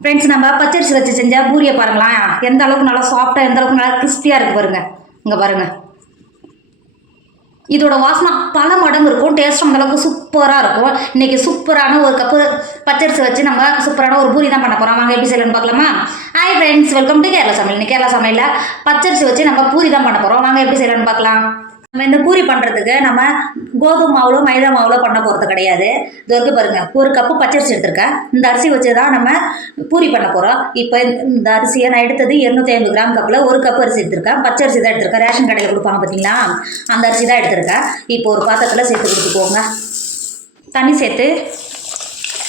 Friends நம்ம பச்சரிசி வச்சு செஞ்ச பூரியை பாருங்களேன். எந்த அளவுக்கு நல்லா சாஃப்டாக எந்த அளவுக்கு நல்லா கிறிஸ்பியாக இருக்குது பாருங்க. இங்கே பாருங்கள் இதோட வாசனை பல மடங்கு இருக்கும். டேஸ்ட் அந்த அளவுக்கு சூப்பராக இருக்கும். இன்றைக்கி சூப்பரான ஒரு கப்பு பச்சரிசி வச்சு நம்ம சூப்பரான ஒரு பூரி தான் பண்ண போகிறோம் வாங்க எப்படி செய்யலாம்னு பார்க்கலாமா? Hi friends welcome to Kerala சமையல் இன்னைக்கு கேரளா சமையலில் பச்சரிசி வச்சு நம்ம பூரி தான் பண்ண போகிறோம் வாங்க எப்படி செய்யலாம்னு பார்க்கலாம். நம்ம இந்த பூரி பண்ணுறதுக்கு நம்ம கோதுமை மாவுல மைதா மாவுல பண்ண போகிறது கிடையாது. இது வரைக்கும் பாருங்கள் ஒரு கப்பு பச்சரிசி எடுத்திருக்கேன். இந்த அரிசி வச்சு தான் நம்ம பூரி பண்ண போகிறோம் இப்போ இந்த அரிசியை நான் எடுத்தது இரநூத்தி ஐம்பது கிராம் கப்பில் ஒரு கப் அரிசி எடுத்திருக்கேன். பச்சரிசி தான் எடுத்திருக்கேன். ரேஷன் கடையில் கொடுப்பாங்க பார்த்தீங்களா அந்த அரிசி தான் எடுத்திருக்கேன். இப்போ ஒரு பாத்திரத்தில் சேர்த்து கொடுத்துக்கோங்க. தண்ணி சேர்த்து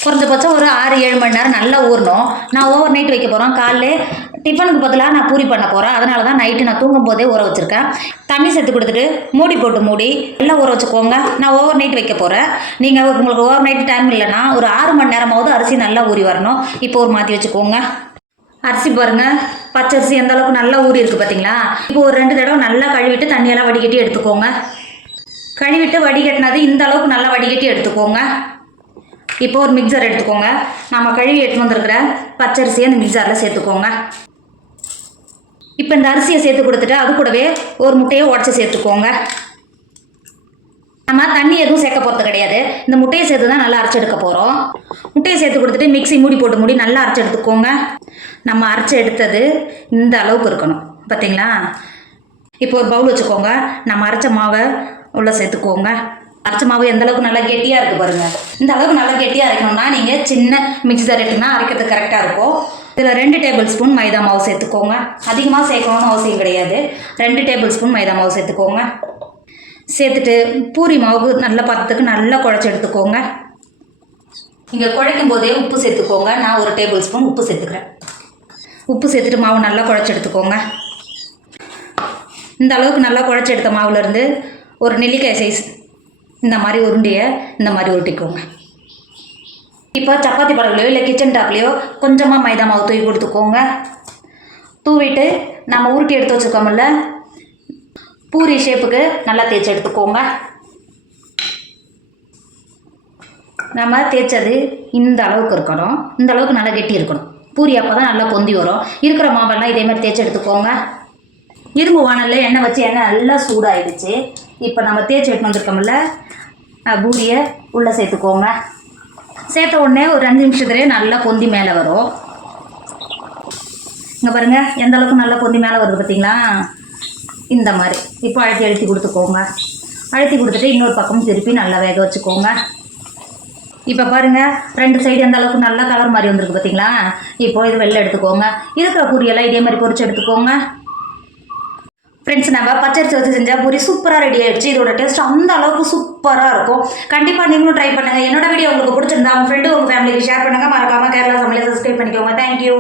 குறைஞ்சபட்சம் ஒரு ஆறு ஏழு மணி நேரம் நல்லா ஊறணும். நான் ஓவர் நைட் வைக்க போகிறோம் காலைல டிஃபனுக்கு பதிலாக நான் பூரி பண்ண போகிறேன் அதனால தான் நைட்டு நான் தூங்கும் போதே ஊற வச்சுருக்கேன். தண்ணி சேர்த்து கொடுத்துட்டு மூடி போட்டு மூடி எல்லாம் ஊற வச்சுக்கோங்க. நான் ஓவர் நைட் வைக்க போகிறேன் நீங்கள் உங்களுக்கு ஓவர் நைட் டைம் இல்லைன்னா ஒரு ஆறு மணி நேரமாவது அரிசி நல்லா ஊறி வரணும். இப்போ ஒரு மாற்றி வச்சுக்கோங்க. அரிசி பாருங்கள் பச்சரிசி எந்த அளவுக்கு நல்லா ஊறி இருக்குது பார்த்தீங்களா இப்போ ஒரு ரெண்டு தடவை நல்லா கழுவிட்டு தண்ணியெல்லாம் வடிகட்டி எடுத்துக்கோங்க. கழுவிட்டு வடிகட்டினது இந்த அளவுக்கு நல்லா வடிகட்டி எடுத்துக்கோங்க. இப்போ ஒரு மிக்சர் எடுத்துக்கோங்க. நம்ம கழுவி எடுத்து வந்திருக்கிற பச்சரிசியை அந்த மிக்சரில் சேர்த்துக்கோங்க. இப்போ இந்த அரிசியை சேர்த்து கொடுத்துட்டு அது கூடவே ஒரு முட்டையை உடச்சி சேர்த்துக்கோங்க. நம்ம தண்ணி எதுவும் சேர்க்க போகிறது கிடையாது. இந்த முட்டையை சேர்த்து தான் நல்லா அரைச்சி எடுக்க போகிறோம் முட்டையை சேர்த்து கொடுத்துட்டு மிக்சி மூடி போட்டு மூடி நல்லா அரைச்சி எடுத்துக்கோங்க. நம்ம அரைச்சி எடுத்தது இந்த அளவுக்கு இருக்கணும். பார்த்தீங்களா இப்போ ஒரு பவுல் வச்சுக்கோங்க. நம்ம அரைச்ச மாவை உள்ளே சேர்த்துக்கோங்க. அரைச்ச மாவு எந்த அளவுக்கு நல்லா கெட்டியாக இருக்குது பாருங்கள் இந்த அளவுக்கு நல்லா கெட்டியாக அரைக்கணும்னா நீங்கள் சின்ன மிக்சர் எடுத்துனா அரைக்கிறதுக்கு கரெக்டாக இருக்கும். இதில் ரெண்டு டேபிள் ஸ்பூன் மைதா மாவு சேர்த்துக்கோங்க. அதிகமாக சேர்க்கணும்னு அவசியம் கிடையாது. ரெண்டு டேபிள் ஸ்பூன் மைதா மாவு சேர்த்துக்கோங்க. சேர்த்துட்டு பூரி மாவு நல்ல பதத்துக்கு நல்லா குழச்சி எடுத்துக்கோங்க. இங்கே குழைக்கும் போதே உப்பு சேர்த்துக்கோங்க. நான் ஒரு டேபிள் ஸ்பூன் உப்பு சேர்த்துக்கிறேன். உப்பு சேர்த்துட்டு மாவு நல்லா குழச்சி எடுத்துக்கோங்க. இந்த அளவுக்கு நல்லா குழச்சி எடுத்த மாவுலேருந்து ஒரு நெல்லிக்காய் சைஸ் இந்த மாதிரி உருண்டையை இந்த மாதிரி உருட்டிக்கோங்க. இப்போ சப்பாத்தி பழகுலையோ இல்லை கிச்சன் டாப்லேயோ கொஞ்சமாக மைதா மாவு தூவி கொடுத்துக்கோங்க. தூவிட்டு நம்ம உருட்டி எடுத்து வச்சுருக்கோம்ல பூரி ஷேப்புக்கு நல்லா தேய்ச்சி எடுத்துக்கோங்க. நம்ம தேய்ச்சது இந்த அளவுக்கு இருக்கணும். இந்த அளவுக்கு நல்லா கெட்டி இருக்கணும். பூரி அப்போ தான் நல்லா பொந்தி வரும். இருக்கிற மாவெல்லாம் இதே மாதிரி தேய்ச்சி எடுத்துக்கோங்க. இரும்பு வானலில் எண்ணெய் வச்சு எண்ணெய் நல்லா சூடாயிடுச்சு. இப்போ நம்ம தேய்ச்சி எடுத்து வந்திருக்கோம்ல பூரியை உள்ளே சேர்த்துக்கோங்க. சேர்த்த உடனே ஒரு அஞ்சு நிமிஷத்துலேயே நல்லா பொந்தி மேலே வரும். இங்கே பாருங்கள் எந்த அளவுக்கு நல்லா பொந்தி மேலே வருது பார்த்தீங்களா இந்த மாதிரி. இப்போ அழுத்தி அழுத்தி கொடுத்துக்கோங்க. அழுத்தி கொடுத்துட்டு இன்னொரு பக்கம் திருப்பி நல்லா வேக வச்சுக்கோங்க. இப்போ பாருங்கள் ரெண்டு சைடு எந்த அளவுக்கு நல்லா கலர் மாதிரி வந்திருக்கு பார்த்தீங்களா இப்போ இது வெளில எடுத்துக்கோங்க. இருக்கிற பூரியெல்லாம் இதே மாதிரி பொறிச்சு எடுத்துக்கோங்க. ஃப்ரெண்ட்ஸ் நம்ம பச்சரிசி வச்சு செஞ்சால் பூரி சூப்பராக ரெடி ஆகிடுச்சு இதோட டேஸ்ட் அந்த அளவுக்கு சூப்பராக இருக்கும். கண்டிப்பாக நீங்களும் ட்ரை பண்ணுங்கள் என்னோட வீடியோ உங்களுக்கு பிடிச்சிருந்தா உங்கள் ஃப்ரெண்டு உங்கள் ஃபேமிலிக்கு ஷேர் பண்ணுங்கள் மறக்காமல் கேரளா சமையலை சப்ஸ்கிரைப் பண்ணிக்கோங்க. தேங்க்யூ